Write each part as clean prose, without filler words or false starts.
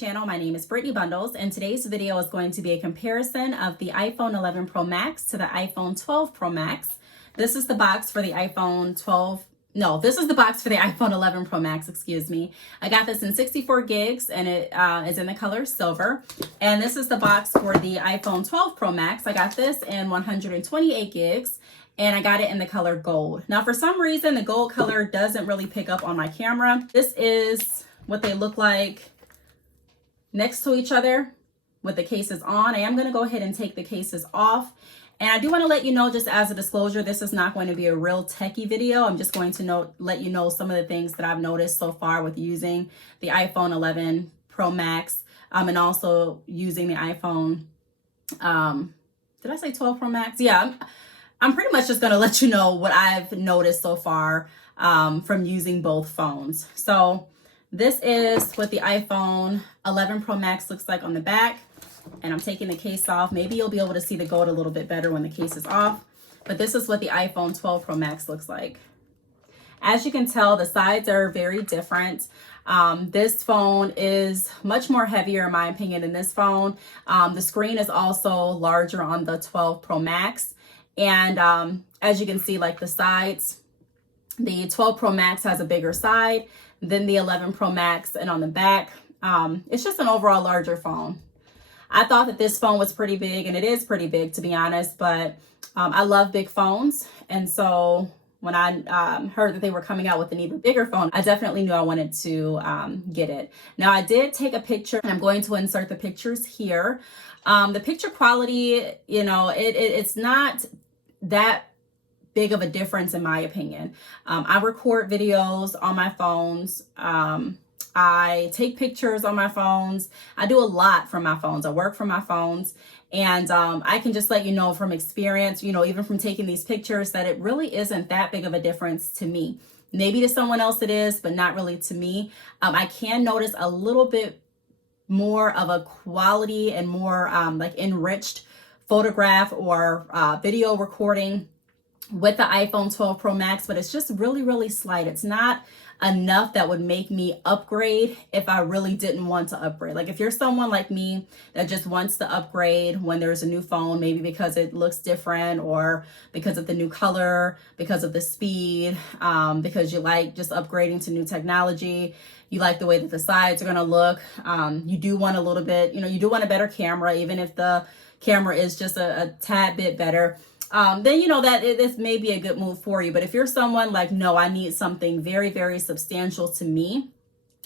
channel. My name is Brittney Bundles, and today's video is going to be a comparison of the iPhone 11 Pro Max to the iPhone 12 Pro Max. This is the box for the iPhone 12. No, this is the box for the iPhone 11 Pro Max, excuse me. I got this in 64 gigs and it is in the color silver. And this is the box for the iPhone 12 Pro Max. I got this in 128 gigs and I got it in the color gold. Now, for some reason, the gold color doesn't really pick up on my camera. This is what they look like next to each other with the cases on. I am going to go ahead and take the cases off. And I do want to let you know, just as a disclosure, this is not going to be a real techie video. I'm just going to let you know some of the things that I've noticed so far with using the iPhone 11 Pro Max and also using the iPhone, did I say 12 Pro Max? Yeah, I'm pretty much just going to let you know what I've noticed so far from using both phones. So this is what the iPhone 11 Pro Max looks like on the back. And I'm taking the case off. Maybe you'll be able to see the gold a little bit better when the case is off. But this is what the iPhone 12 Pro Max looks like. As you can tell, the sides are very different. This phone is much more heavier, in my opinion, than this phone. The screen is also larger on the 12 Pro Max. And as you can see, like the sides, the 12 Pro Max has a bigger side than the 11 Pro Max. And on the back, it's just an overall larger phone. I thought that this phone was pretty big, and it is pretty big, to be honest, but I love big phones. And so when I heard that they were coming out with an even bigger phone, I definitely knew I wanted to get it. Now, I did take a picture, and I'm going to insert the pictures here. The picture quality, you know, it's not that big of a difference in my opinion. I record videos on my phones. I take pictures on my phones. I do a lot from my phones. I work from my phones. And I can just let you know from experience, you know, even from taking these pictures, that it really isn't that big of a difference to me. Maybe to someone else it is, but not really to me. I can notice a little bit more of a quality and more like enriched photograph or video recording with the iPhone 12 Pro Max, but it's just really, really slight. It's not enough that would make me upgrade if I really didn't want to upgrade. Like if you're someone like me that just wants to upgrade when there's a new phone, maybe because it looks different or because of the new color, because of the speed, because you like just upgrading to new technology, you like the way that the sides are going to look, you do want a little bit, you know, you do want a better camera, even if the camera is just a tad bit better. Then you know that this may be a good move for you. But if you're someone like, no, I need something very, very substantial to me.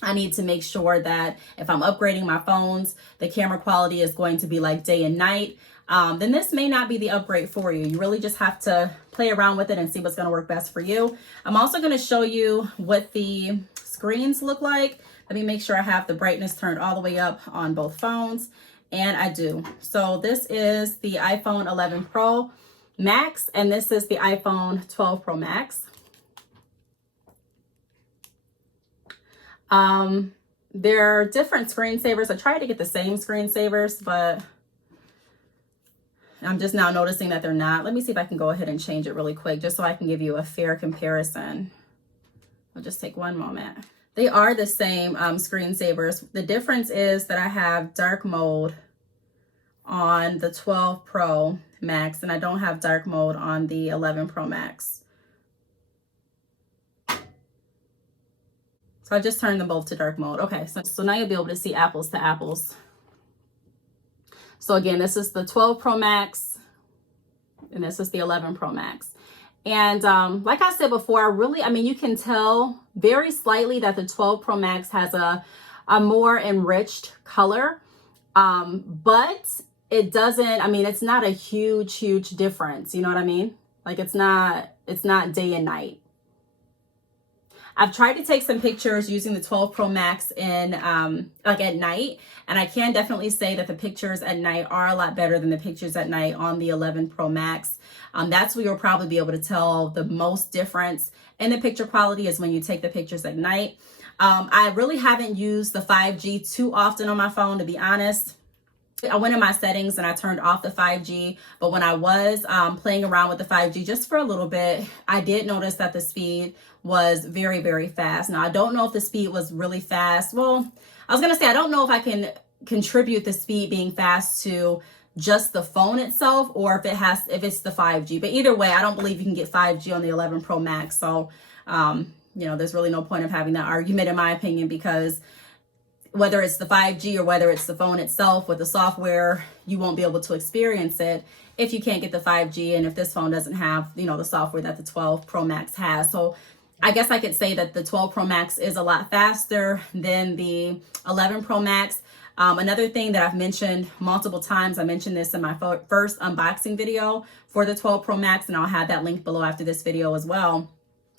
I need to make sure that if I'm upgrading my phones, the camera quality is going to be like day and night. Then this may not be the upgrade for you. You really just have to play around with it and see what's going to work best for you. I'm also going to show you what the screens look like. Let me make sure I have the brightness turned all the way up on both phones. And I do. So this is the iPhone 11 Pro Max, and this is the iPhone 12 Pro Max. There are different screensavers. I tried to get the same screensavers, but I'm just now noticing that they're not. Let me see if I can go ahead and change it really quick, just so I can give you a fair comparison. I'll just take one moment. They are the same screensavers. The difference is that I have dark mode on the 12 Pro Max, and I don't have dark mode on the 11 Pro Max. So I just turned them both to dark mode. Okay, so now you'll be able to see apples to apples. So again, this is the 12 Pro Max, and this is the 11 Pro Max. And like I said before, I mean, you can tell very slightly that the 12 Pro Max has a more enriched color, but it doesn't, I mean, it's not a huge difference. You know what I mean? Like it's not day and night. I've tried to take some pictures using the 12 Pro Max in like at night, and I can definitely say that the pictures at night are a lot better than the pictures at night on the 11 Pro Max. That's where you'll probably be able to tell the most difference in the picture quality is when you take the pictures at night. I really haven't used the 5G too often on my phone, to be honest. I went in my settings and I turned off the 5G, but when I was playing around with the 5G just for a little bit, I did notice that the speed was very, very fast. Now, I don't know if the speed was really fast. Well, I was going to say, I don't know if I can contribute the speed being fast to just the phone itself, or if it's the 5G. But either way, I don't believe you can get 5G on the 11 Pro Max. So, you know, there's really no point of having that argument, in my opinion, because whether it's the 5G or whether it's the phone itself with the software, you won't be able to experience it if you can't get the 5G and if this phone doesn't have, you know, the software that the 12 Pro Max has. So I guess I could say that the 12 Pro Max is a lot faster than the 11 Pro Max. Another thing that I've mentioned multiple times, I mentioned this in my first unboxing video for the 12 Pro Max, and I'll have that link below after this video as well,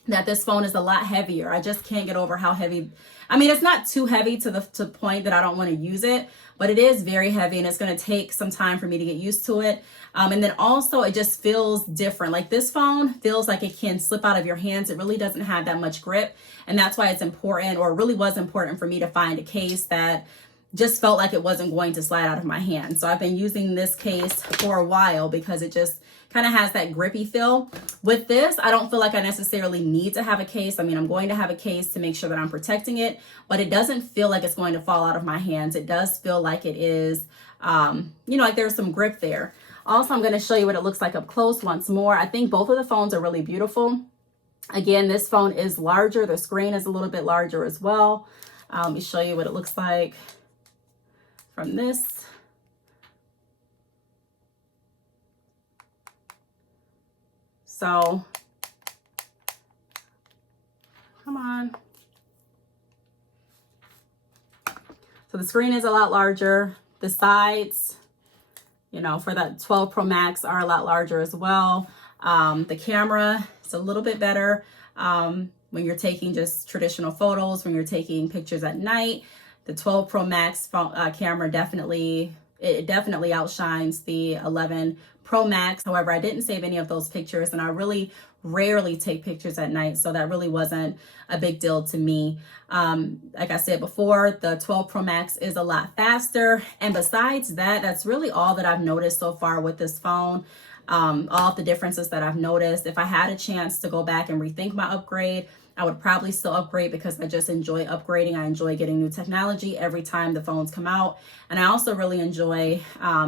that this phone is a lot heavier. I just can't get over how heavy. I mean, it's not too heavy to the point that I don't want to use it, but it is very heavy, and it's going to take some time for me to get used to it. And then also it just feels different. Like this phone feels like it can slip out of your hands. It really doesn't have that much grip. And that's why it's important, or it really was important for me to find a case that just felt like it wasn't going to slide out of my hand. So I've been using this case for a while because it just kind of has that grippy feel. With this, I don't feel like I necessarily need to have a case. I mean, I'm going to have a case to make sure that I'm protecting it, but it doesn't feel like it's going to fall out of my hands. It does feel like it is, you know, like there's some grip there. Also, I'm going to show you what it looks like up close once more. I think both of the phones are really beautiful. Again, this phone is larger. The screen is a little bit larger as well. Let me show you what it looks like from this. So, come on. So the screen is a lot larger. The sides, you know, for that 12 Pro Max are a lot larger as well. The camera is a little bit better when you're taking just traditional photos, when you're taking pictures at night. The 12 Pro Max camera definitely outshines the 11 Pro Max. However, I didn't save any of those pictures, and I really rarely take pictures at night, so that really wasn't a big deal to me. Like I said before, the 12 Pro Max is a lot faster, and besides that, that's really all that I've noticed so far with this phone. All of the differences that I've noticed. If I had a chance to go back and rethink my upgrade, I would probably still upgrade because I just enjoy upgrading. I enjoy getting new technology every time the phones come out. And I also really enjoy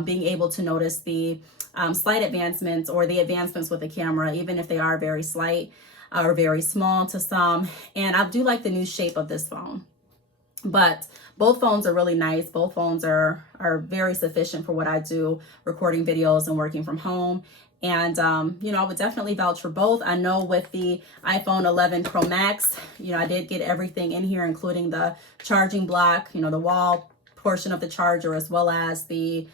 being able to notice the slight advancements, or the advancements with the camera, even if they are very slight or very small to some. And I do like the new shape of this phone. But both phones are really nice. Both phones are very sufficient for what I do, recording videos and working from home. And, you know, I would definitely vouch for both. I know with the iPhone 11 Pro Max, you know, I did get everything in here, including the charging block, you know, the wall portion of the charger, as well as the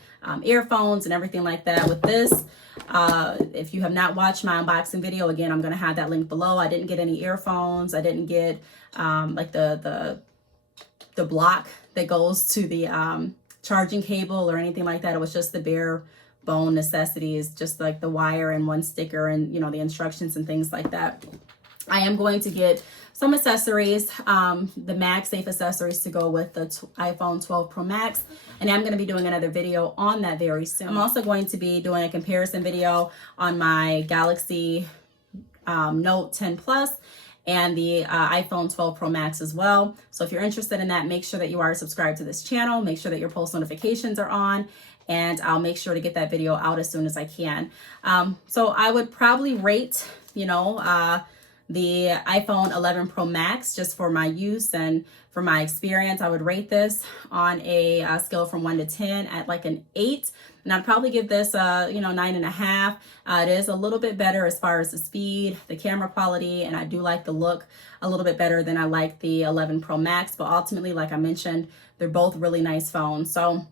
earphones and everything like that. With this, if you have not watched my unboxing video, again, I'm going to have that link below. I didn't get any earphones. I didn't get like the block that goes to the charging cable or anything like that. It was just the bare bone necessities, just like the wire and one sticker and, you know, the instructions and things like that. I am going to get some accessories, the MagSafe accessories to go with the iPhone 12 Pro Max. And I'm going to be doing another video on that very soon. I'm also going to be doing a comparison video on my Galaxy Note 10 Plus and the iPhone 12 Pro Max as well. So if you're interested in that, make sure that you are subscribed to this channel. Make sure that your post notifications are on, and I'll make sure to get that video out as soon as I can. So I would probably rate, you know, the iPhone 11 Pro Max, just for my use and for my experience. I would rate this on a scale from 1 to 10 at like an 8. And I'd probably give this, you know, 9.5. It is a little bit better as far as the speed, the camera quality, and I do like the look a little bit better than I like the 11 Pro Max. But ultimately, like I mentioned, they're both really nice phones. So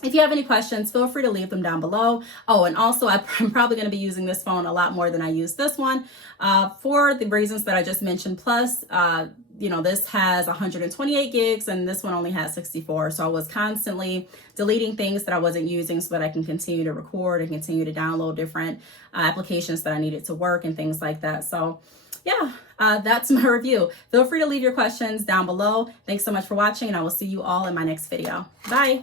if you have any questions, feel free to leave them down below. Oh, and also I'm probably going to be using this phone a lot more than I use this one for the reasons that I just mentioned. Plus, you know, this has 128 gigs and this one only has 64. So I was constantly deleting things that I wasn't using so that I can continue to record and continue to download different applications that I needed to work and things like that. So yeah, that's my review. Feel free to leave your questions down below. Thanks so much for watching, and I will see you all in my next video. Bye.